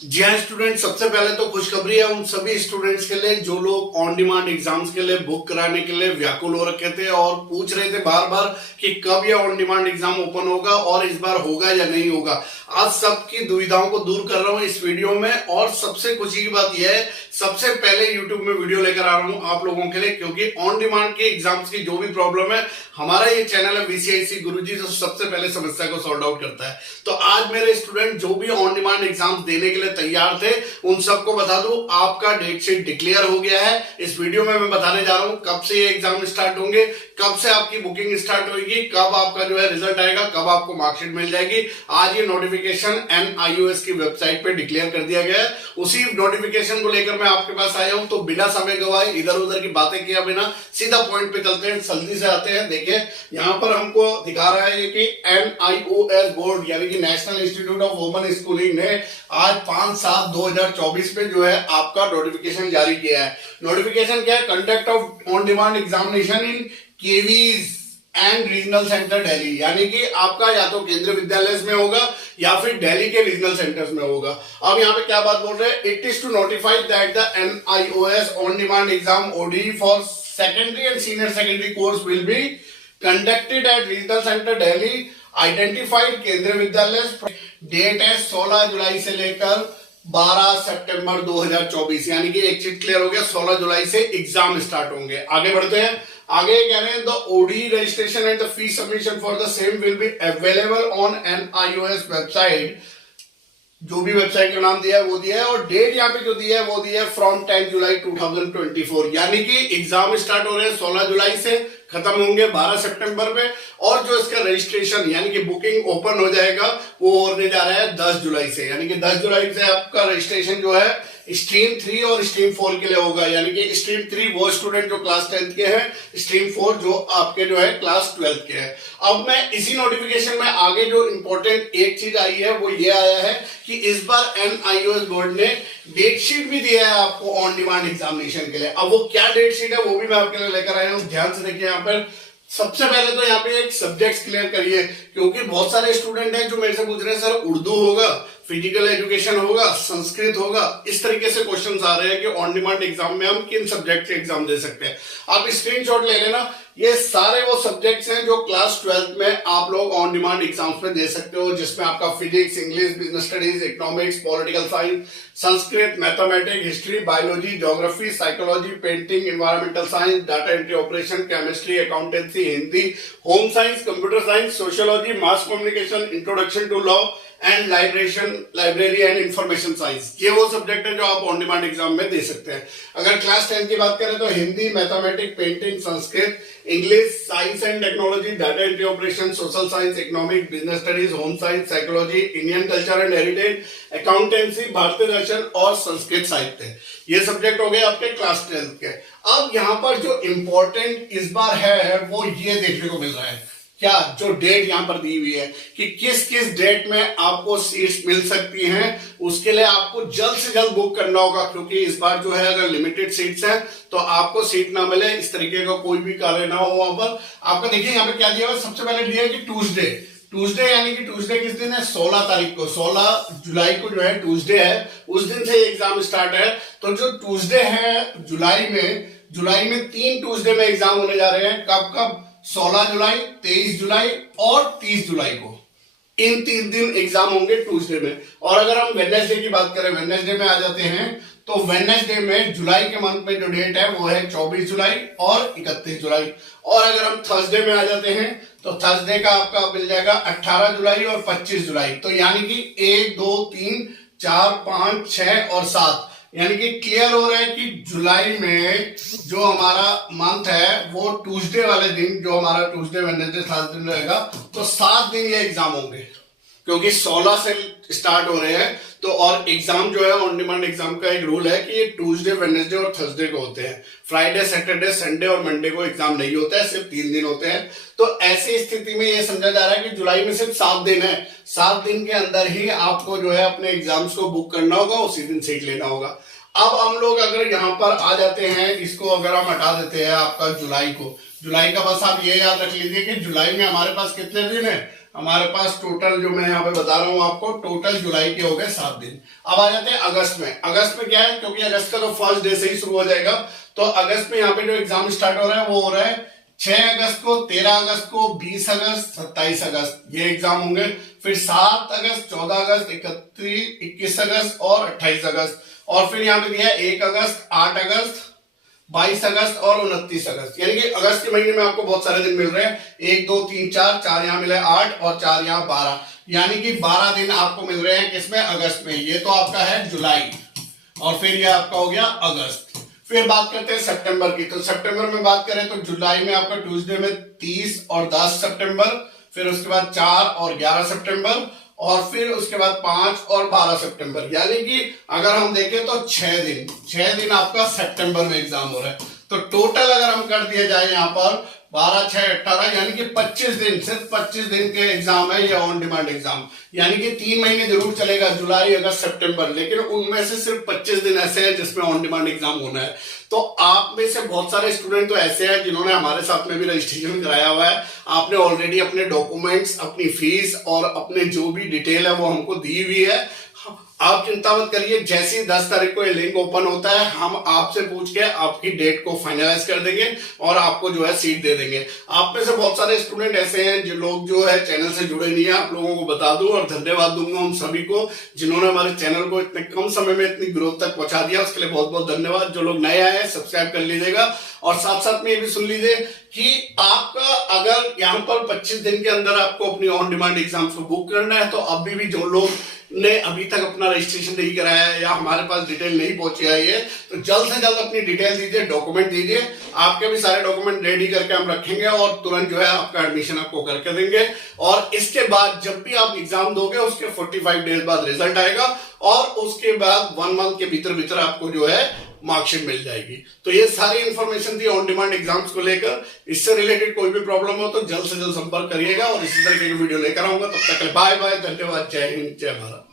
जी हाँ स्टूडेंट, सबसे पहले तो खुशखबरी है उन सभी स्टूडेंट्स के लिए जो लोग ऑन डिमांड एग्जाम्स के लिए बुक कराने के लिए व्याकुल हो रखे थे और पूछ रहे थे बार बार कि कब यह ऑन डिमांड एग्जाम ओपन होगा और इस बार होगा या नहीं होगा। आज सबकी दुविधाओं को दूर कर रहा हूं इस वीडियो में। और सबसे खुशी की बात यह है, सबसे पहले यूट्यूब में वीडियो लेकर आ रहा हूं आप लोगों के लिए, क्योंकि ऑन डिमांड के एग्जाम्स की जो भी प्रॉब्लम है, हमारा ये चैनल है वीसीआईसी गुरुजी जो सबसे पहले समस्या को सॉर्ट आउट करता है। तो आज मेरे स्टूडेंट जो भी ऑन डिमांड एग्जाम देने के लिए तैयार थे उन सबको बता दूं, आपका डेट शीट डिक्लेयर हो गया है। इस वीडियो में मैं बताने जा रहा हूं कब से ये एग्जाम स्टार्ट होंगे, कब से आपकी बुकिंग स्टार्ट होगी, कब आपका जो है रिजल्ट आएगा, कब आपको मार्कशीट मिल जाएगी। आज ये नोटिफिकेशन NIOS की वेबसाइट पे डिक्लेयर कर दिया गया है। उसी नोटिफिकेशन को लेकर मैं आपके पास आया हूं। तो बिना समय गवाए, इधर उधर की बातें किया बिना सीधा पॉइंट पे चलते हैं, जल्दी से आते हैं। देखिए यहां पर हमको दिखा रहा है कि NIOS बोर्ड यानी कि national institute of women schooling ने आज 5/7/2024 में जो है आपका नोटिफिकेशन जारी किया है। नोटिफिकेशन क्या है? Conduct of on demand examination in KVs and regional centre Delhi, यानी कि आपका या तो केंद्रीय विद्यालय में होगा या फिर दिल्ली के रीजनल सेंटर्स में होगा। अब यहाँ पे क्या बात बोल रहे हैं? It is to notify that the NIOS on demand exam ODE for secondary and senior secondary course will be conducted at regional centre Delhi identified Kendriya Vidyalaya. Date है 16 जुलाई से लेकर 12 सितंबर 2024, यानी कि एक चीज क्लियर हो गया, 16 जुलाई से एग्जाम स्टार्ट होंगे। आगे बढ़ते हैं। आगे कह रहे हैं the ODE registration and the fee submission for the same will be available on NIOS website. जो भी वेबसाइट का नाम दिया है वो दिया है, और डेट यहाँ पे जो दिया है वो दिया है फ्रॉम 10 जुलाई 2024, यानी कि एग्जाम स्टार्ट हो रहे हैं 16 जुलाई से, खत्म होंगे 12 सितंबर में। और जो इसका रजिस्ट्रेशन यानी कि बुकिंग ओपन हो जाएगा वो होने जा रहा है 10 जुलाई से, यानी कि 10 जुलाई से आपका रजिस्ट्रेशन जो है स्ट्रीम 3 और स्ट्रीम 4 के लिए होगा। यानी कि स्ट्रीम 3 वो स्टूडेंट जो क्लास 10th के हैं, स्ट्रीम 4 जो आपके जो है क्लास 12th के हैं। अब मैं इसी नोटिफिकेशन में आगे जो इंपॉर्टेंट एक चीज आई है वो ये आया है कि इस बार NIOS बोर्ड ने डेट शीट भी दिया है आपको ऑन डिमांड एग्जामिनेशन के लिए। अब वो क्या डेट शीट है वो भी मैं आपके लिए लेकर आया हूं, ध्यान से देखिए। यहाँ पर सबसे पहले तो यहाँ पे एक सब्जेक्ट्स क्लियर करिए, क्योंकि बहुत सारे स्टूडेंट हैं जो मेरे से पूछ रहे हैं सर उर्दू होगा, फिजिकल एजुकेशन होगा, संस्कृत होगा, इस तरीके से क्वेश्चंस आ रहे हैं कि ऑन डिमांड एग्जाम में हम किन सब्जेक्ट से एग्जाम दे सकते हैं। आप स्क्रीनशॉट ले लेना, ये सारे वो सब्जेक्ट्स हैं जो क्लास 12th में आप लोग ऑन डिमांड एग्जाम्स में दे सकते हो, जिसमें आपका physics, English, business studies, economics, political science, Sanskrit, mathematics, history, biology, geography, psychology, painting, environmental science, data entry operation, chemistry, accountancy, Hindi, home science, computer science, sociology, mass communication, introduction to law and library and information science, ये वो subject है जो आप on demand exam में दे सकते हैं। अगर class 10 की बात करें तो Hindi, mathematics, painting, Sanskrit, English, science and technology, data entry operation, social science, economics, business studies, home science, psychology, Indian culture and heritage, accountancy, भारतीय दर्शन और संस्कृत साहित्य, ये सब्जेक्ट हो गए आपके क्लास 10 के। अब यहाँ पर जो इंपॉर्टेंट इस बार है वो ये देखने को मिल रहा है, क्या जो डेट यहां पर दी हुई है कि किस किस डेट में आपको सीट्स मिल सकती हैं, उसके लिए आपको जल्द से जल्द बुक करना होगा, क्योंकि इस बार जो है अगर लिमिटेड सीट्स हैं तो आपको सीट ना मिले, इस तरीके का कोई भी कार्य ना हो वहां पर। आपको देखिए यहाँ पे क्या दिया हुआ, सबसे पहले दिया है कि ट्यूसडे यानी कि ट्यूसडे किस दिन है? 16 तारीख को, 16 जुलाई को जो है ट्यूसडे है, उस दिन से एग्जाम स्टार्ट है। तो जो ट्यूसडे है जुलाई में 3 ट्यूसडे में एग्जाम होने जा रहे हैं। कब? 16 जुलाई, 23 जुलाई और 30 जुलाई को, इन 3 दिन एग्जाम होंगे ट्यूसडे में। और अगर हम वेडनेसडे की बात करें, वेडनेसडे में आ जाते हैं, तो वेडनेसडे में जुलाई के मंथ में जो डेट है वो है 24 जुलाई और 31 जुलाई। और अगर हम थर्सडे में आ जाते हैं तो थर्सडे का आपका मिल जाएगा 18 जुलाई और 25 जुलाई। तो यानी कि 1, 2, 3, 4, 5, 6 और 7, यानी कि क्लियर हो रहा है कि जुलाई में जो हमारा मंथ है वो ट्यूसडे वाले दिन, जो हमारा ट्यूसडे, वेडनेसडे 7 दिन रहेगा, तो 7 दिन ये एग्जाम होंगे, क्योंकि 16 से स्टार्ट हो रहे हैं। तो और एग्जाम जो है ऑन डिमांड एग्जाम का एक रूल है कि ये ट्यूसडे, वेडनेसडे और थर्सडे को होते हैं। फ्राइडे, सैटरडे, संडे और मंडे को एग्जाम नहीं होता है, सिर्फ 3 दिन होते हैं। तो ऐसी स्थिति में ये समझा जा रहा है कि जुलाई में सिर्फ 7 दिन है, 7 दिन के अंदर ही आपको जो है अपने एग्जाम्स को बुक करना होगा, उसी दिन सीट लेना होगा। अब हम लोग अगर यहाँ पर आ जाते हैं, इसको अगर हम हटा देते हैं आपका जुलाई का, बस आप ये याद रख लीजिए कि जुलाई में हमारे पास कितने दिन है? हमारे पास टोटल जो मैं यहाँ पे बता रहा हूँ आपको, टोटल जुलाई के हो गए 7 दिन। अब आ जाते हैं अगस्त में। अगस्त में क्या है, क्योंकि अगस्त का तो फर्स्ट डे से ही शुरू हो जाएगा, तो अगस्त में यहाँ पे जो एग्जाम स्टार्ट हो रहा है वो हो रहा है 6 अगस्त को, 13 अगस्त को, 20 अगस्त, 27 अगस्त, ये एग्जाम होंगे। फिर 7 अगस्त, 14 अगस्त, 21 अगस्त और 28 अगस्त। और फिर यहाँ पे दिया है 1 अगस्त, 8 अगस्त, 22 अगस्त और 29 अगस्त। यानी कि अगस्त के महीने में आपको बहुत सारे दिन मिल रहे हैं। 1 2 3 4, 4 यहाँ मिले 8 और 4 यहाँ 12, यानी कि 12 दिन आपको मिल रहे हैं किसमें, अगस्त में। ये तो आपका है जुलाई, और फिर ये आपका हो गया अगस्त। फिर बात करते हैं सितंबर की। तो सितंबर में बात करें तो जुलाई में आपका ट्यूसडे में 30 और 10 सितंबर, फिर उसके बाद 4 और 11 सितंबर, और फिर उसके बाद 5 और 12 सितंबर। यानी कि अगर हम देखें तो 6 दिन आपका सितंबर में एग्जाम हो रहा है। तो टोटल अगर हम कर दिया जाए यहाँ पर 12 6 18, यानी कि 25 दिन, सिर्फ 25 दिन के एग्जाम है ये ऑन डिमांड एग्जाम। यानी कि 3 महीने जरूर चलेगा, जुलाई अगस्त सितंबर, लेकिन उनमें से सिर्फ 25 दिन ऐसे हैं जिसमें ऑन डिमांड एग्जाम होना है। तो आप में से बहुत सारे स्टूडेंट तो ऐसे हैं जिन्होंने हमारे साथ में भी रजिस्ट्रेशन कराया हुआ है। आपने ऑलरेडी अपने डॉक्यूमेंट्स, अपनी फीस और अपने जो भी डिटेल है वो हमको दी हुई है। आप चिंता मत करिए, जैसी 10 तारीख को ये लिंक ओपन होता है हम आपसे पूछ के आपकी डेट को फाइनलाइज कर देंगे और आपको जो है सीट दे देंगे। आप में से बहुत सारे स्टूडेंट ऐसे हैं जो लोग जो है चैनल से जुड़े नहीं है, आप लोगों को बता दूं और धन्यवाद दूंगा उन सभी को जिन्होंने हमारे चैनल को इतने कम समय में इतनी ग्रोथ तक पहुंचा दिया, उसके लिए बहुत बहुत धन्यवाद। जो लोग नए आए हैं सब्सक्राइब कर लीजिएगा, और साथ साथ में ये भी सुन लीजिए कि आपका अगर यहाँ पर 25 दिन के अंदर आपको अपनी ऑन डिमांड एग्जाम्स को बुक करना है, तो अभी भी जो लोग ने अभी तक अपना रजिस्ट्रेशन नहीं कराया है या हमारे पास डिटेल नहीं पहुंची आई है, तो जल्द से जल्द अपनी डिटेल दीजिए, डॉक्यूमेंट दीजिए। आपके भी सारे डॉक्यूमेंट रेडी करके हम रखेंगे और तुरंत जो है आपका एडमिशन आपको करके देंगे। और इसके बाद जब भी आप एग्जाम दोगे उसके 45 डेज बाद रिजल्ट आएगा, और उसके बाद 1 मंथ के भीतर भीतर आपको जो है मार्कशीट मिल जाएगी। तो ये सारी इंफॉर्मेशन थी ऑन डिमांड एग्जाम्स को लेकर। इससे रिलेटेड कोई भी प्रॉब्लम हो तो जल्द से जल्द संपर्क करिएगा, और इसी तरह की वीडियो लेकर आऊंगा। तब तक बाय बाय, धन्यवाद, जय हिंद, जय भारत।